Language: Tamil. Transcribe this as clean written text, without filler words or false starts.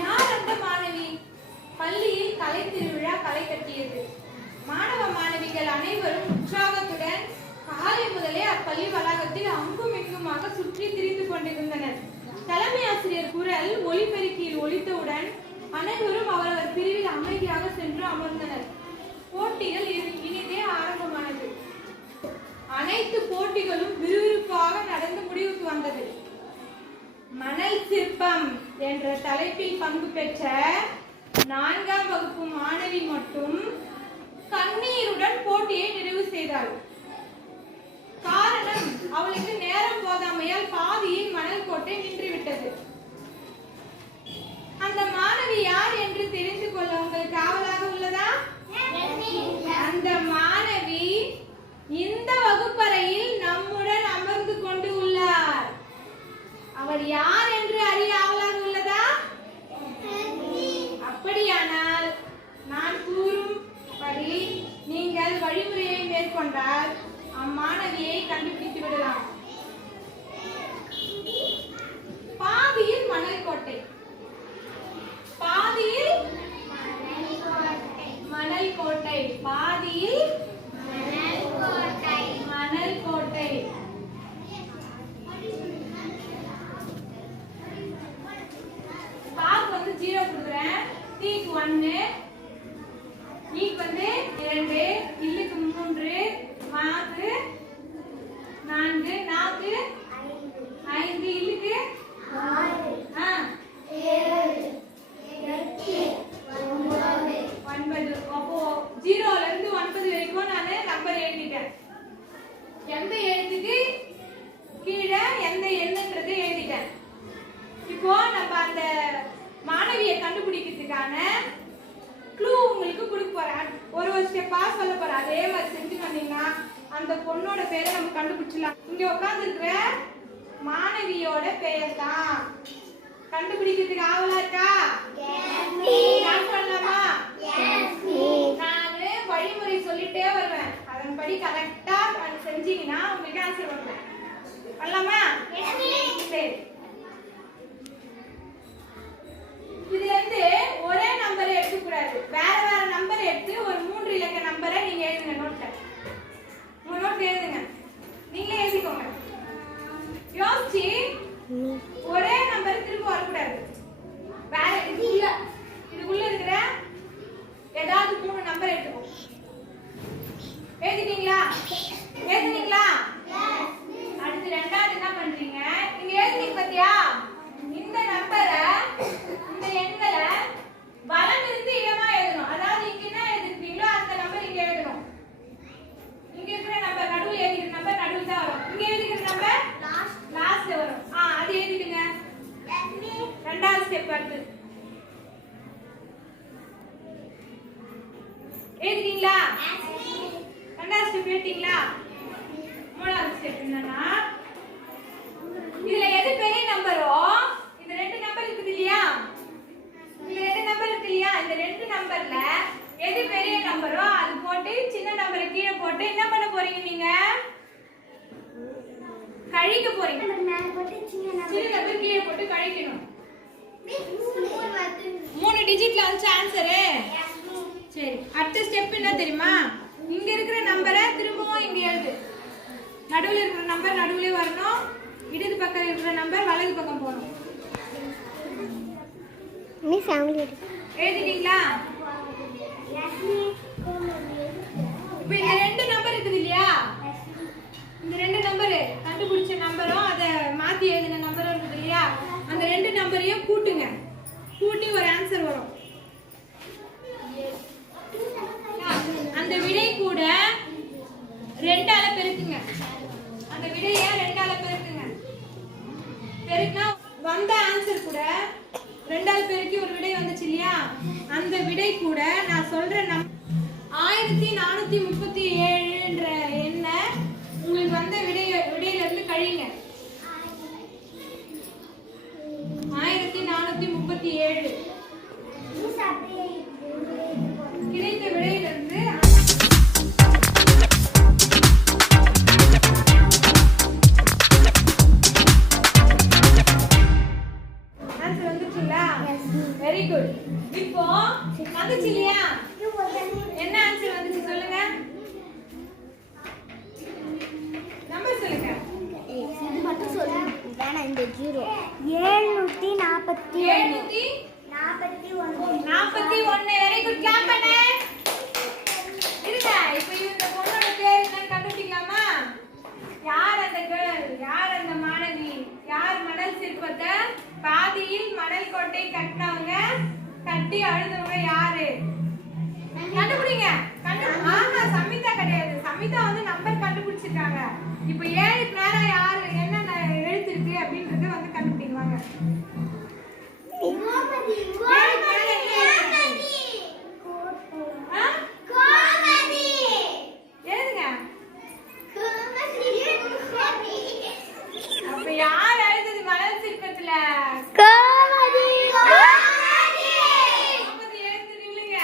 யார் அந்த மாணவி? பள்ளியில் கலை திருவிழா களை கட்டியது. மாணவ மாணவிகள் அனைவரும் உற்சாகத்துடன் காலை முதலே அப்பள்ளி வளாகத்தில் அங்கும் இங்குமாக சுற்றி திரிந்து கொண்டிருந்தனர். தலைமை ஆசிரியர் குரல் ஒலிபெருக்கியில் ஒலித்தவுடன் அனைவரும் அவரவர் பிரிவில் அமைதியாக சென்று அமர்ந்தனர். போட்டிகள் இனிதே ஆரம்பமானது. அனைத்து போட்டிகளும் விறுவிறுப்பாக நடந்து முடிவுக்கு வந்தது. மணல் சிற்பம் என்ற தலைப்பில் பங்கு பெற்ற 4ஆம் வகுப்பு மாணவி மட்டும் கண்ணீருடன் போட்டியை நிறைவு செய்தாள். காரணம், அவளுக்கு நேரம் போதாமையால் பாதியில் மணல் கோட்டை நின்றுவிட்டது. அந்த மாணவி யார் என்று தெரிந்து கொள்ள உங்களுக்கு ஆவலாக உள்ளதா? அந்த மாணவி இந்த வகுப்பறையில் நம்முடன் அமர்ந்து கொண்டு உள்ளார். அவர் யார் என்று அறிய ஆவலாக உள்ளதா? அப்படியானால் நான் கூறும்படி நீங்கள் வழிமுறையை மேற்கொண்டால் அம்மாணவியை கண்டுபிடித்து விடலாம். பாதியில் மணல் கோட்டை. பாதியில் மணல் கோட்டை. பாதியில் மணல் கோட்டை. பாக்கு வந்து 0 கொடுக்குறேன். தீக்கு 1, ஈக்கு வந்து 2, இல்லுக்கு 3, மாக்கு 4, நாக்கு 5, இல்லுக்கு 6, 7, 8, 9. அப்போ 0ல இருந்து 9 வரைக்கும் நான் நம்பர் எழுதிட்டேன். எந்த எழுத்துக்கு கீழே எந்த எண்ணுன்றது எழுதிட்டேன். இப்போ நம்ம அந்த மாணவியை கண்டுபிடிக்கிறதுக்கான க்ளூ உங்களுக்கு கொடுக்க போறேன். ஒரு ஸ்டெப்பா சொல்ல போறேன். அதே மாதிரி செஞ்சு பண்ணீங்கன்னா அந்த பொண்ணோட பேரை நம்ம கண்டுபிடிச்சிடலாம். இங்க உட்கார்ந்து இருக்கிற மாணவியோட பெயர் தான். கண்டுபிடிக்கிறதுக்கு ஆவலா இருக்கா? பண்ணலாமா? நானு வழிமுறை சொல்லிட்டே வருவேன். அதன்படி கரெக்டா செஞ்சீங்கன்னா உங்களுக்கு ஆன்சர் வருவேன். பண்ணலாமா? சரி. இதுல இருந்து ஒரே நம்பரை எடுக்கக்கூடாது. வேற வேற நம்பர் எடுத்து ஒரு 3 இலக்க நம்பரை நீங்க எழுதுங்க. நோட்ல உங்க நோட்ல எழுதுங்க. நீங்களே எழுதிக்கோங்க. யோசிச்சு ஒரே நம்பர் திரும்ப வரக்கூடாது. வேற இதுக்குள்ள இருக்கிற ஏதாவது 3 நம்பர் எடுத்துக்கோ. எழுதிட்டீங்களா? எழுதிட்டீங்களா? அடுத்து ரெண்டாவது என்ன பண்றீங்க? நீங்க எழுதிங்க பாத்தியா? இந்த நம்பரை இந்த எண்களை வலம் இருந்து இடமா எழுதணும். அதாவது இங்க என்ன எழுதிருக்கீங்களோ அந்த நம்பர் இங்க எழுதணும். இங்க இருக்கிற நம்பர் நடுவுல எழுதிக்கிற நம்பர் நடுவுல தான் வரும். இங்க எழுதிக்கிற நம்பர் லாஸ்ட்ல வரும். அது எழுதிடுங்க. ரெண்டாவது ஸ்டெப் அடுத்து எழுதிட்டீங்களா? ரெண்டாவது ஸ்டெப் எழுதிட்டீங்களா? மூணாவது ஸ்டெப் என்னன்னா, இதுல எது பெரிய நம்பரோ, இந்த 2 நம்பர் இருக்குது இல்லையா? இந்த 2 நம்பர் இருக்கு இல்லையா? இந்த 2 நம்பர்ல எது பெரிய நம்பரோ அது போட்டு சின்ன நம்பரை கீழே போட்டு என்ன பண்ண போறீங்க? நீங்க கழிக்க போறீங்க. சின்ன நம்பர் கீழே போட்டு கழிக்கணும். 3 டிஜிட்ல வந்து ஆன்சர். சரி, அடுத்த ஸ்டெப் என்ன தெரியுமா? இங்க இருக்கிற நம்பரை திரும்பவும் இங்க எழுது. நடுவுல இருக்கிற நம்பர் நடுவுல வரணும். இடது பக்கம் இருக்கிற நம்பர் வலது பக்கம் போகணும். எழுதிட்டீங்களா? இப்போ இந்த 2 நம்பர் இருக்குது இல்லையா? இந்த 2 நம்பர் கண்டுபிடிச்ச நம்பரும் அதை மாத்தி எழுதின நம்பரும் இருக்குது இல்லையா? அந்த 2 நம்பரையும் கூட்டுங்க. கூட்டி ஒரு ஆன்சர் வரும். அந்த விடை கூட 2ஆல பெருக்குங்க. அந்த விடையை 2ஆல பெருக்குங்க. பெருக்கினா வந்த ஆன்சர் கூட 2ஆல பெருக்கி ஒரு விடை வந்துச்சு இல்லையா? அந்த விடை கூட நான் சொல்ற 1437ன்ற எண்ணை உங்களுக்கு வந்த விடையில இருந்து கழிங்க. 1437 கிடைத்த விடையிலிருந்து வந்துச்சு இல்லையா? என்ன ஆன்சர் வந்துச்சு சொல்லுங்க. நம்பர் சொல்லுங்க. இது மட்டும் சொல்லு. வேணாம் இந்த 0. 741. 41. Very good. கிளாப் பண்ணு. இருங்க. இப்போ இந்த பொண்ணோட பேர் என்னன்னு கண்டுபிடிக்கலாமா? யார் அந்த கேர்ள்? யார் அந்த மாணவி? யார் மணல் சிற்பத்தை பாதியில் மணல் கோட்டை கட்டினவங்க, கட்டி அழுதவங்க யாரு? கண்டுபிடிங்க. ஆஹா, சமிதா கிடையாது. சமிதா வந்து நம்பர் கண்டுபிடிச்சிருக்காங்க. இப்போ 7க்கு நேரா யாரு என்ன எழுத்து இருக்கு அப்படின்றத வந்து கண்டுபிடிக்குவாங்க. எழுதுங்க. அப்ப யார் எழுதுது மணல் சிற்பத்துல? கோமதி. எழுத்து நில்லுங்க.